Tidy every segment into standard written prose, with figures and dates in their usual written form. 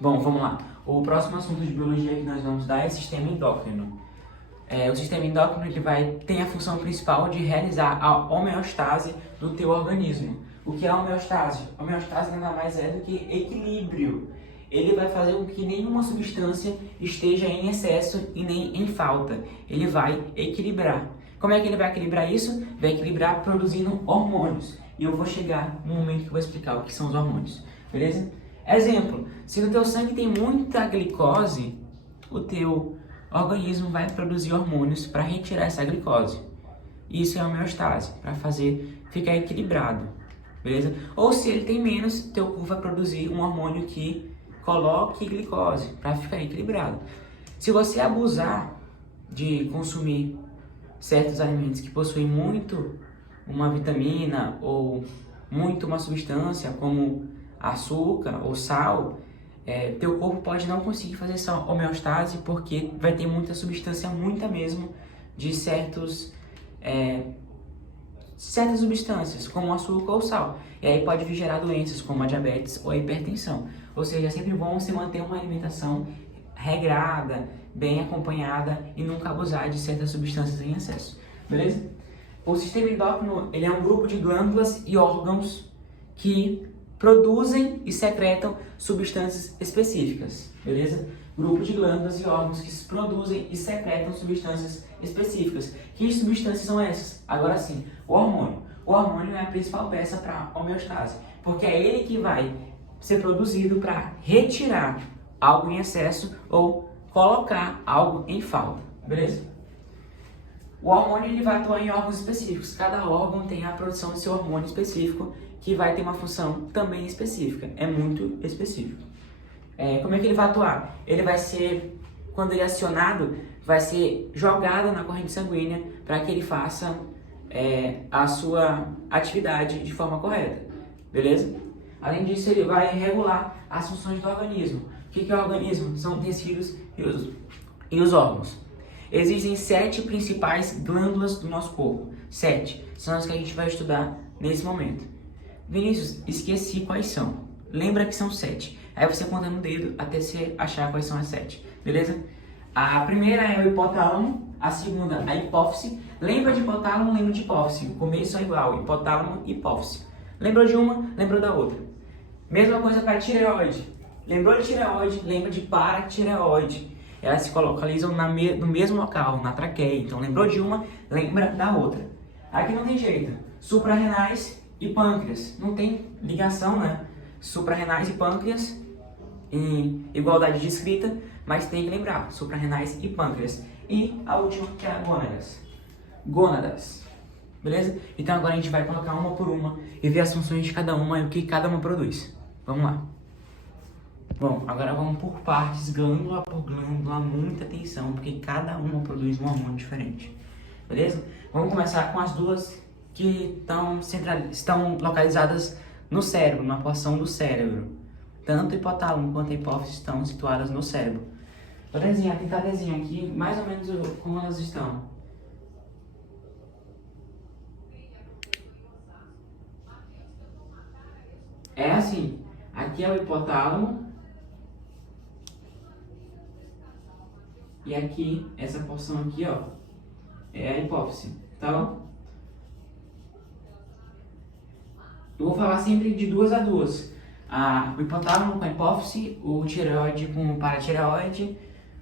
Bom, vamos lá. O próximo assunto de biologia que nós vamos dar é sistema endócrino. O sistema endócrino ele tem a função principal de realizar a homeostase do teu organismo. O que é a homeostase? A homeostase nada mais é do que equilíbrio. Ele vai fazer com que nenhuma substância esteja em excesso e nem em falta. Ele vai equilibrar. Como é que ele vai equilibrar isso? Vai equilibrar produzindo hormônios. E eu vou chegar no momento que eu vou explicar o que são os hormônios. Beleza? Exemplo, se no teu sangue tem muita glicose, o teu organismo vai produzir hormônios para retirar essa glicose. Isso é a homeostase, para fazer ficar equilibrado, beleza? Ou se ele tem menos, teu corpo vai produzir um hormônio que coloque glicose para ficar equilibrado. Se você abusar de consumir certos alimentos que possuem muito uma vitamina ou muito uma substância como açúcar ou sal, teu corpo pode não conseguir fazer essa homeostase porque vai ter muita substância, muita mesmo, de certas substâncias, como açúcar ou sal. E aí pode vir gerar doenças como a diabetes ou a hipertensão. Ou seja, é sempre bom você manter uma alimentação regrada, bem acompanhada e nunca abusar de certas substâncias em excesso. Beleza? O sistema endócrino ele é um grupo de glândulas e órgãos que produzem e secretam substâncias específicas, beleza? Grupo de glândulas e órgãos que produzem e secretam substâncias específicas. Que substâncias são essas? Agora sim, o hormônio. O hormônio é a principal peça para a homeostase, porque é ele que vai ser produzido para retirar algo em excesso ou colocar algo em falta, beleza? O hormônio ele vai atuar em órgãos específicos. Cada órgão tem a produção de seu hormônio específico que vai ter uma função também específica. É muito específico. Como é que ele vai atuar? Ele vai ser, quando ele é acionado, vai ser jogado na corrente sanguínea para que ele faça a sua atividade de forma correta. Beleza? Além disso, ele vai regular as funções do organismo. O que é o organismo? São tecidos e os órgãos. Existem 7 principais glândulas do nosso corpo. 7. São as que a gente vai estudar nesse momento. Vinícius, esqueci quais são. Lembra que são 7. Aí você conta no dedo até você achar quais são as 7. Beleza? A primeira é o hipotálamo. A segunda, a hipófise. Lembra de hipotálamo, lembra de hipófise. O começo é igual. Hipotálamo e hipófise. Lembrou de uma, lembrou da outra. Mesma coisa para a tireoide. Lembrou de tireoide, lembra de paratireoide. Elas se localizam no mesmo local, na traqueia. Então, lembrou de uma, lembra da outra. Aqui não tem jeito. Suprarrenais e pâncreas. Não tem ligação, né? Suprarrenais e pâncreas em igualdade de escrita, mas tem que lembrar. Suprarrenais e pâncreas. E a última, que é a gônadas. Gônadas. Beleza? Então, agora a gente vai colocar uma por uma e ver as funções de cada uma e o que cada uma produz. Vamos lá. Bom, agora vamos por partes, glândula por glândula, muita atenção, porque cada uma produz um hormônio diferente, beleza? Vamos começar com as duas que estão localizadas no cérebro, na porção do cérebro. Tanto o hipotálamo quanto a hipófise estão situadas no cérebro. Vou tentar desenhar aqui mais ou menos como elas estão. É assim, aqui é o hipotálamo. E aqui, essa porção aqui, ó, é a hipófise, tá bom? Eu vou falar sempre de duas a duas. O hipotálamo com a hipófise, o tireoide com o paratireoide,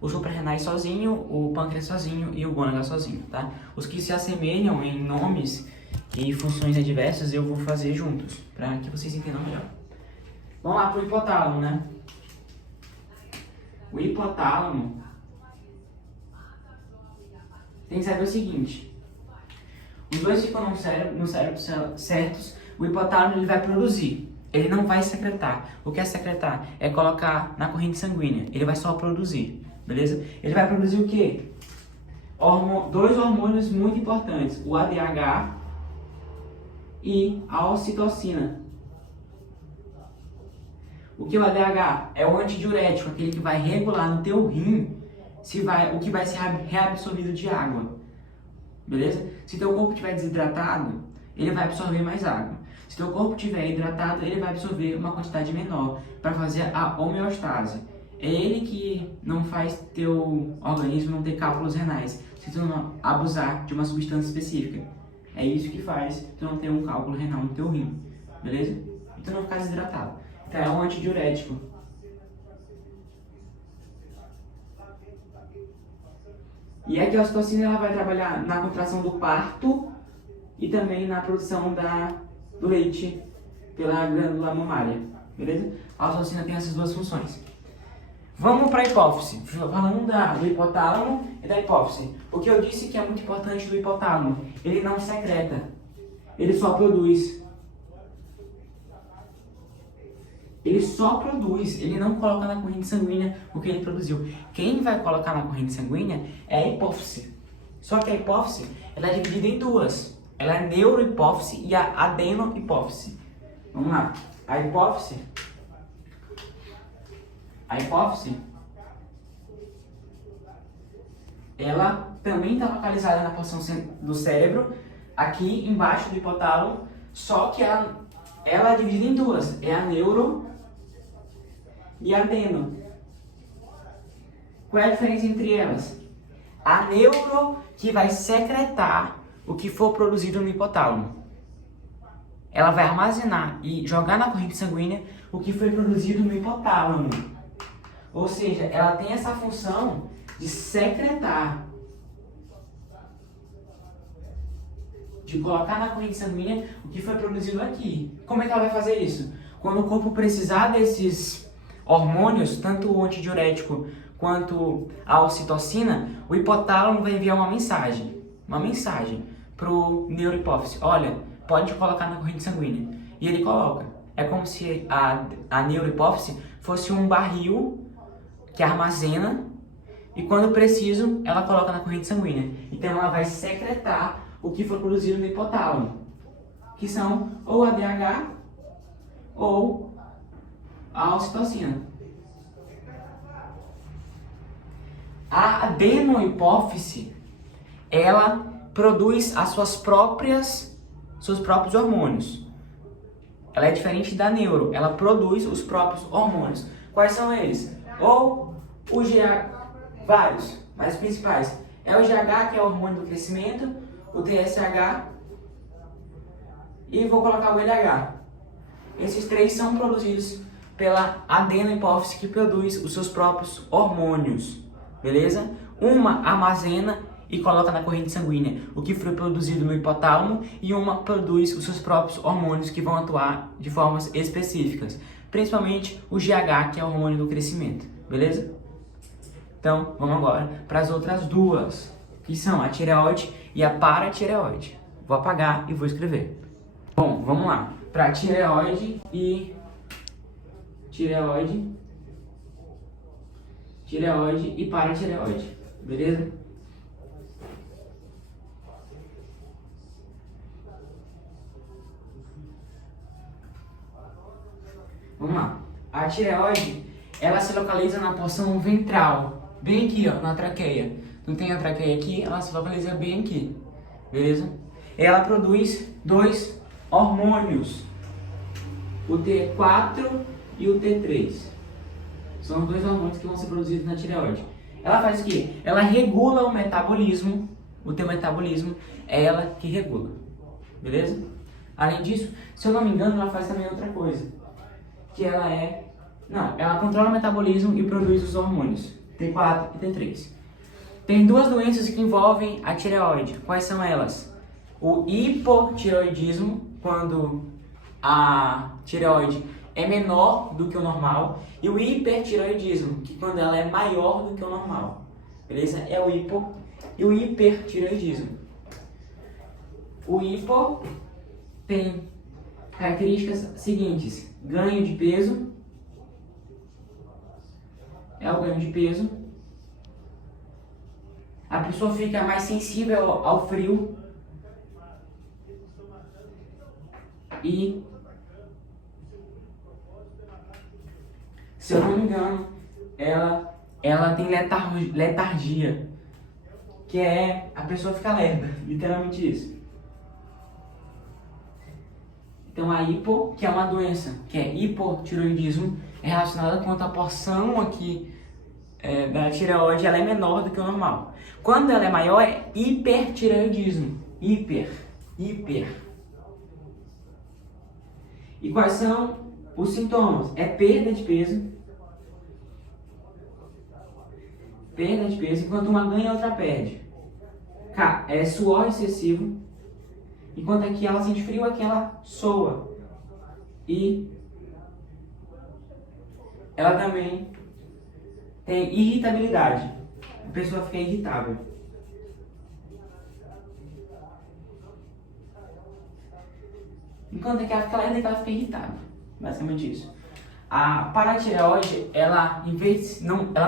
o suprarrenais sozinho, o pâncreas sozinho e o gônada sozinho, tá? Os que se assemelham em nomes e funções adversas eu vou fazer juntos, para que vocês entendam melhor. Vamos lá pro hipotálamo, né? O hipotálamo tem que saber o seguinte: os dois ficam no cérebro certos, o hipotálamo ele vai produzir, ele não vai secretar. O que é secretar? É colocar na corrente sanguínea, ele vai só produzir, beleza? Ele vai produzir o quê? Dois hormônios muito importantes, o ADH e a ocitocina. O que é o ADH? É o antidiurético, aquele que vai regular no teu rim o que vai ser reabsorvido de água, beleza? Se teu corpo estiver desidratado, ele vai absorver mais água. Se teu corpo estiver hidratado, ele vai absorver uma quantidade menor para fazer a homeostase. É ele que não faz teu organismo não ter cálculos renais, se tu não abusar de uma substância específica. É isso que faz tu não ter um cálculo renal no teu rim, beleza? E tu não ficar desidratado. Então é um antidiurético. E aqui a ocitocina ela vai trabalhar na contração do parto e também na produção do leite pela glândula mamária, beleza? A ocitocina tem essas duas funções. Vamos para a hipófise, falando do hipotálamo e da hipófise. O que eu disse que é muito importante do hipotálamo, ele não secreta, ele só produz. Ele só produz, ele não coloca na corrente sanguínea o que ele produziu. Quem vai colocar na corrente sanguínea é a hipófise. Só que a hipófise ela é dividida em duas. Ela é a neurohipófise e a adenohipófise. Vamos lá. A hipófise, ela também está localizada na porção do cérebro, aqui embaixo do hipotálamo, só que ela é dividida em duas. É a neuro e a adeno. Qual é a diferença entre elas? A neuro que vai secretar o que for produzido no hipotálamo. Ela vai armazenar e jogar na corrente sanguínea o que foi produzido no hipotálamo. Ou seja, ela tem essa função de secretar, de colocar na corrente sanguínea o que foi produzido aqui. Como é que ela vai fazer isso? Quando o corpo precisar desses hormônios, tanto o antidiurético quanto a ocitocina, o hipotálamo vai enviar uma mensagem para o neurohipófise. Olha, pode colocar na corrente sanguínea. E ele coloca. É como se a neurohipófise fosse um barril que armazena e quando preciso, ela coloca na corrente sanguínea. Então ela vai secretar o que foi produzido no hipotálamo, que são ou a ADH ou a ocitocina. A adenohipófise, ela produz seus próprios hormônios. Ela é diferente da neuro, ela produz os próprios hormônios. Quais são eles? Ou o GH, vários, mas os principais. É o GH, que é o hormônio do crescimento, o TSH e vou colocar o LH. Esses três são produzidos pela adenohipófise, que produz os seus próprios hormônios, beleza? Uma armazena e coloca na corrente sanguínea o que foi produzido no hipotálamo e uma produz os seus próprios hormônios que vão atuar de formas específicas, principalmente o GH, que é o hormônio do crescimento, beleza? Então, vamos agora para as outras duas, que são a tireoide e a paratireoide. Vou apagar e vou escrever. Bom, vamos lá. Para tireoide e paratireoide, beleza? Vamos lá. A tireoide, ela se localiza na porção ventral, bem aqui, ó, na traqueia. Não tem a traqueia aqui, ela se localiza bem aqui, beleza? Ela produz dois hormônios, o T4 e o T3. São os dois hormônios que vão ser produzidos na tireoide. Ela faz o quê? Ela regula o metabolismo, o teu metabolismo é ela que regula, beleza? Além disso, se eu não me engano, ela faz também outra coisa, que ela controla o metabolismo e produz os hormônios, T4 e T3. Tem duas doenças que envolvem a tireoide. Quais são elas? O hipotireoidismo, quando a tireoide é menor do que o normal, e o hipertireoidismo, que quando ela é maior do que o normal. Beleza? É o hipo e o hipertireoidismo. O hipo tem características seguintes: ganho de peso, é o ganho de peso. A pessoa fica mais sensível ao frio e, se eu não me engano, ela tem letargia, que é a pessoa ficar lerda, literalmente isso. Então a hipo, que é uma doença, que é hipotireoidismo, é relacionada com a porção aqui da tireoide, ela é menor do que o normal. Quando ela é maior, é hipertireoidismo. Hiper. E quais são os sintomas? É perda de peso. Perda de peso, enquanto uma ganha, a outra perde. É suor excessivo. Enquanto aqui ela sente frio, aqui ela soa. E ela também tem irritabilidade. A pessoa fica irritável. Enquanto aqui ela fica lenta, ela fica irritável. Basicamente isso. A paratireoide, ela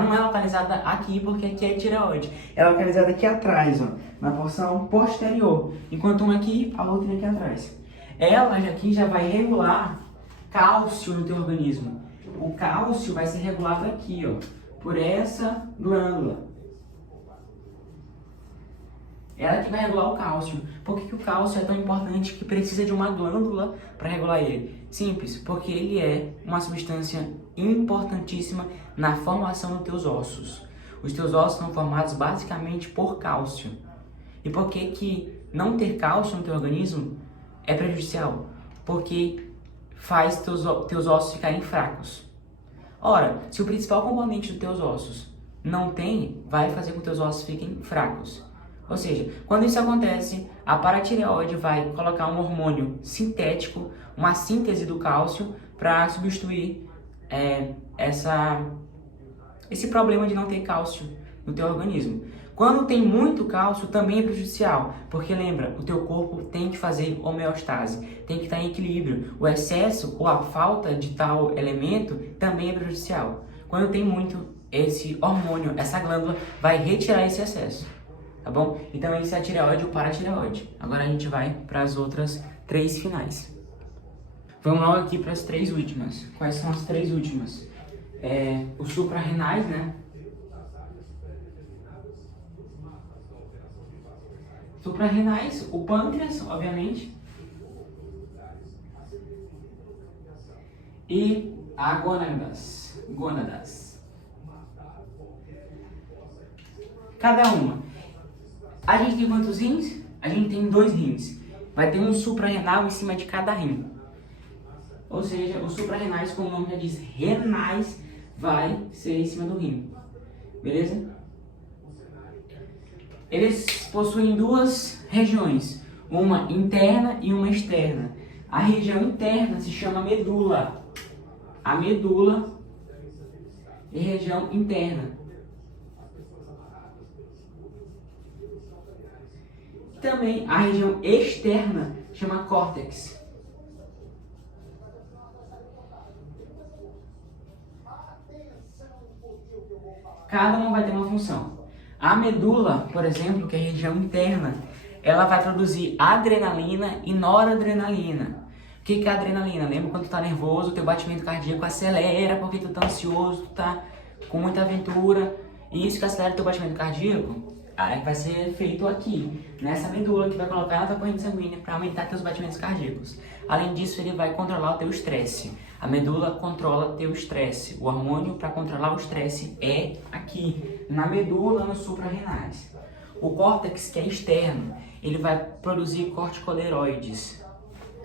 não é localizada aqui, porque aqui é tireoide. Ela é localizada aqui atrás, ó, na porção posterior. Enquanto uma aqui, a outra aqui atrás. Ela aqui já vai regular cálcio no teu organismo. O cálcio vai ser regulado aqui, ó, por essa glândula. Ela que vai regular o cálcio. Por que o cálcio é tão importante que precisa de uma glândula para regular ele? Simples, porque ele é uma substância importantíssima na formação dos teus ossos. Os teus ossos são formados basicamente por cálcio. E por que não ter cálcio no teu organismo é prejudicial? Porque faz teus ossos ficarem fracos. Ora, se o principal componente dos teus ossos não tem, vai fazer com que teus ossos fiquem fracos. Ou seja, quando isso acontece, a paratireoide vai colocar um hormônio sintético, uma síntese do cálcio, para substituir esse problema de não ter cálcio no teu organismo. Quando tem muito cálcio, também é prejudicial, porque lembra, o teu corpo tem que fazer homeostase, tem que estar em equilíbrio. O excesso ou a falta de tal elemento também é prejudicial. Quando tem muito, esse hormônio, essa glândula, vai retirar esse excesso. Tá bom? Então esse é a tireoide e o paratireoide. Agora a gente vai para as outras 3 finais. Vamos logo aqui para as 3 últimas. Quais são as 3 últimas? Os suprarrenais, né? Suprarrenais, o pâncreas, obviamente. E a gônadas. Cada uma. A gente tem quantos rins? A gente tem 2 rins. Vai ter um suprarrenal em cima de cada rim. Ou seja, os suprarrenais, como o nome já diz, renais, vai ser em cima do rim. Beleza? Eles possuem 2 regiões, uma interna e uma externa. A região interna se chama medula. A medula é região interna. Também a região externa chama córtex. Cada uma vai ter uma função. A medula, por exemplo, que é a região interna, ela vai produzir adrenalina e noradrenalina. O que é a adrenalina? Lembra quando tu tá nervoso, teu batimento cardíaco acelera porque tu tá ansioso, tu tá com muita aventura. E isso que acelera teu batimento cardíaco, vai ser feito aqui, nessa medula que vai colocar na tua corrente sanguínea para aumentar teus batimentos cardíacos. Além disso, ele vai controlar o teu estresse. A medula controla teu estresse. O hormônio para controlar o estresse é aqui, na medula, nos suprarrenais. O córtex, que é externo, ele vai produzir corticosteroides.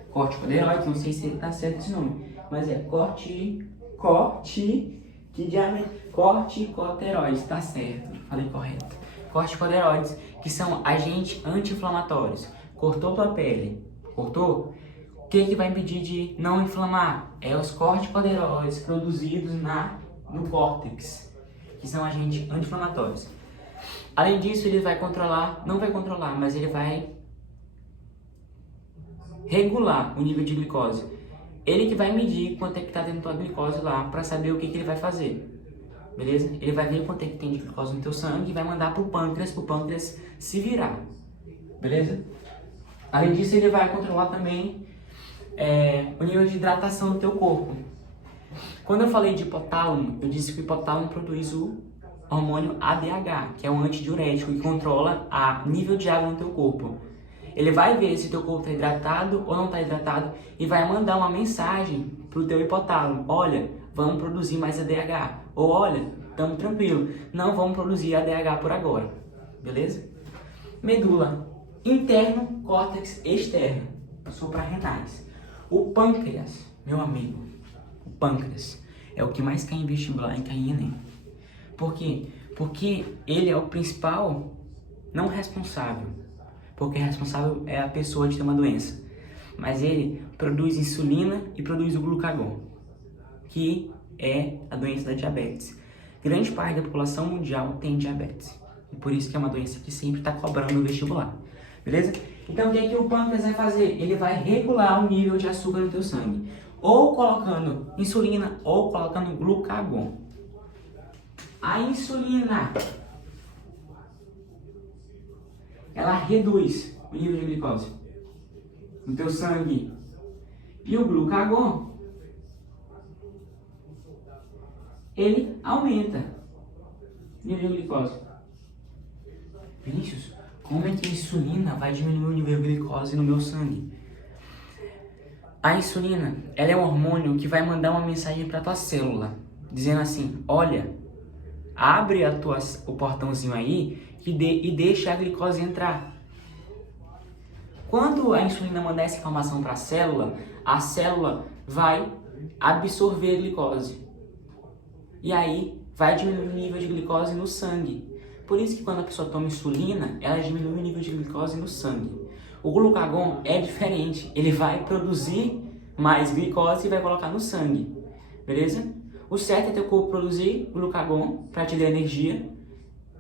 Corticosteroides, não sei se está certo esse nome, mas é corticosteroides, está certo, falei correto. Corticosteroides, que são agentes anti-inflamatórios. Cortou tua pele, cortou? O que vai impedir de não inflamar? É os corticosteroides produzidos no córtex, que são agentes anti-inflamatórios. Além disso, ele vai controlar, não vai controlar, mas ele vai regular o nível de glicose. Ele que vai medir quanto é que está tendo tua glicose lá, para saber o que ele vai fazer. Beleza? Ele vai ver quanto é que tem de glicose no teu sangue e vai mandar pro pâncreas se virar. Beleza? Além disso, ele vai controlar também o nível de hidratação do teu corpo. Quando eu falei de hipotálamo, eu disse que o hipotálamo produz o hormônio ADH, que é um antidiurético que controla o nível de água no teu corpo. Ele vai ver se teu corpo está hidratado ou não está hidratado e vai mandar uma mensagem pro teu hipotálamo. Olha, vamos produzir mais ADH. Ou olha, estamos tranquilo, não vamos produzir ADH por agora. Beleza? Medula interno, córtex externo. Suprarrenais. O pâncreas, meu amigo, o pâncreas é o que mais cai em vestibular e cai em Enem. Por quê? Porque ele é o principal, não responsável, porque responsável é a pessoa de ter uma doença, mas ele produz insulina e produz o glucagon, que é a doença da diabetes. Grande parte da população mundial tem diabetes, e por isso que é uma doença que sempre está cobrando no vestibular, beleza? Então o que é que o pâncreas vai fazer? Ele vai regular o nível de açúcar no teu sangue, ou colocando insulina ou colocando glucagon. A insulina, ela reduz o nível de glicose no teu sangue. E o glucagon, ele aumenta o nível de glicose. Vinícius, como é que a insulina vai diminuir o nível de glicose no meu sangue? A insulina, ela é um hormônio que vai mandar uma mensagem para tua célula, dizendo assim, olha, abre o portãozinho aí e deixa a glicose entrar. Quando a insulina mandar essa informação para a célula vai absorver a glicose. E aí vai diminuir o nível de glicose no sangue. Por isso que quando a pessoa toma insulina, ela diminui o nível de glicose no sangue. O glucagon é diferente, ele vai produzir mais glicose e vai colocar no sangue, beleza? O certo é teu corpo produzir glucagon para te dar energia,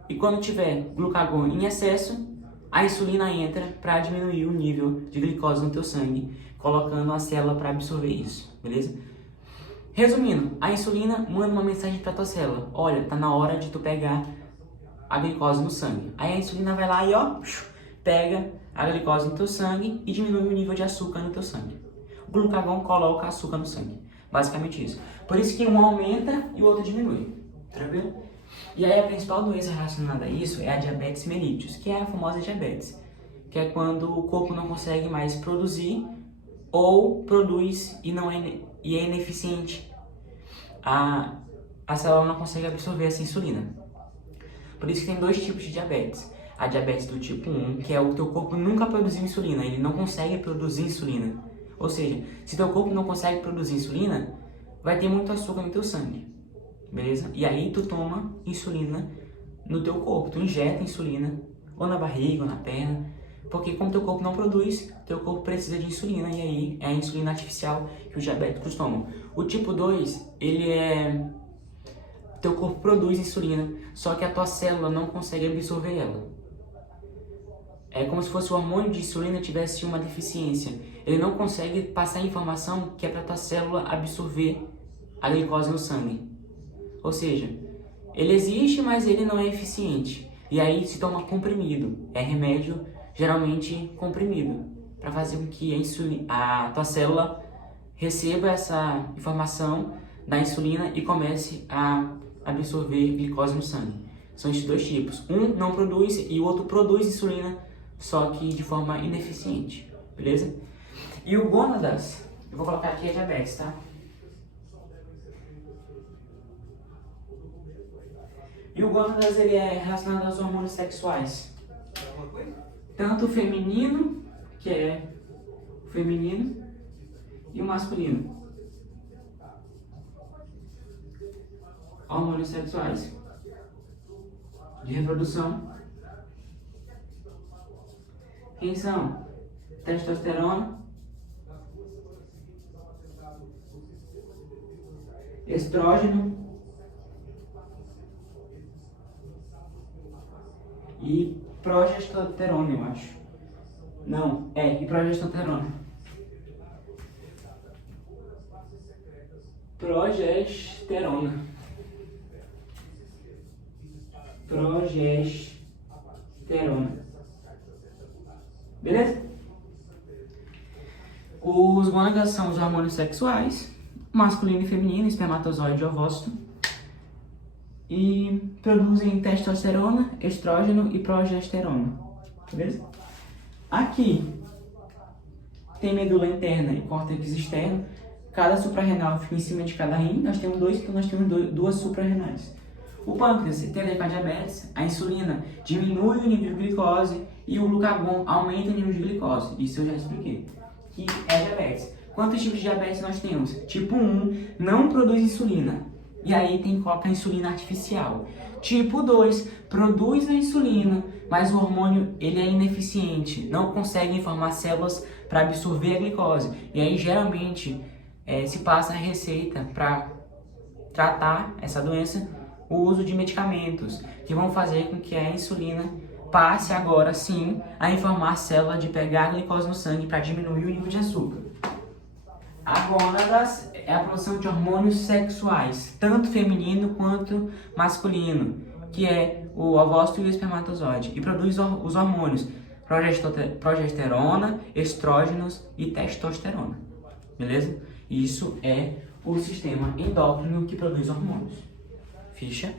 e quando tiver glucagon em excesso, a insulina entra para diminuir o nível de glicose no teu sangue, colocando a célula para absorver isso, beleza? Resumindo, a insulina manda uma mensagem para tua célula, olha, tá na hora de tu pegar a glicose no sangue. Aí a insulina vai lá e ó, pega a glicose no teu sangue e diminui o nível de açúcar no teu sangue. O glucagon coloca açúcar no sangue. Basicamente isso. Por isso que um aumenta e o outro diminui. Tranquilo? E aí a principal doença relacionada a isso é a diabetes mellitus, que é a famosa diabetes. Que é quando o corpo não consegue mais produzir ou produz e é ineficiente. A célula não consegue absorver essa insulina. Por isso que tem dois tipos de diabetes. A diabetes do tipo 1, que é o teu corpo nunca produziu insulina, ele não consegue produzir insulina. Ou seja, se teu corpo não consegue produzir insulina, vai ter muito açúcar no teu sangue, beleza? E aí tu toma insulina no teu corpo, tu injeta insulina ou na barriga ou na perna, porque como teu corpo não produz, teu corpo precisa de insulina e aí é a insulina artificial que os diabéticos tomam. O tipo 2, teu corpo produz insulina, só que a tua célula não consegue absorver ela. É como se fosse o hormônio de insulina tivesse uma deficiência. Ele não consegue passar a informação que é para a tua célula absorver a glicose no sangue. Ou seja, ele existe, mas ele não é eficiente. E aí se toma comprimido. É remédio, geralmente comprimido, para fazer com que a tua célula receba essa informação da insulina e comece a absorver glicose no sangue. São esses dois tipos. Um não produz e o outro produz insulina, só que de forma ineficiente, beleza? E o gônadas, eu vou colocar aqui a diabetes, tá? E o gônadas, ele é relacionado aos hormônios sexuais. Tanto o feminino, que é o feminino, e o masculino. Hormônios sexuais de reprodução. Quem são? Testosterona, estrógeno e progesterona, eu acho. Não, e progesterona. Progesterona. Beleza? Os gônadas são os hormônios sexuais, masculino e feminino, espermatozoide e ovócito, e produzem testosterona, estrógeno e progesterona. Beleza? Aqui tem medula interna e córtex externo. Cada suprarrenal fica em cima de cada rim. Nós temos dois, então nós temos duas suprarrenais. O pâncreas tem a ver com a diabetes. A insulina diminui o nível de glicose e o glucagon aumenta o nível de glicose. Isso eu já expliquei, que é diabetes. Quantos tipos de diabetes nós temos? Tipo 1 não produz insulina. E aí tem que colocar insulina artificial. Tipo 2 produz a insulina, mas o hormônio ele é ineficiente, não consegue formar células para absorver a glicose. E aí geralmente se passa a receita para tratar essa doença, o uso de medicamentos que vão fazer com que a insulina passe agora sim a informar a célula de pegar a glicose no sangue para diminuir o nível de açúcar. A gônadas é a produção de hormônios sexuais, tanto feminino quanto masculino, que é o ovócito e o espermatozoide, e produz os hormônios progesterona, estrógenos e testosterona. Beleza? Isso é o sistema endócrino que produz hormônios. Ficha?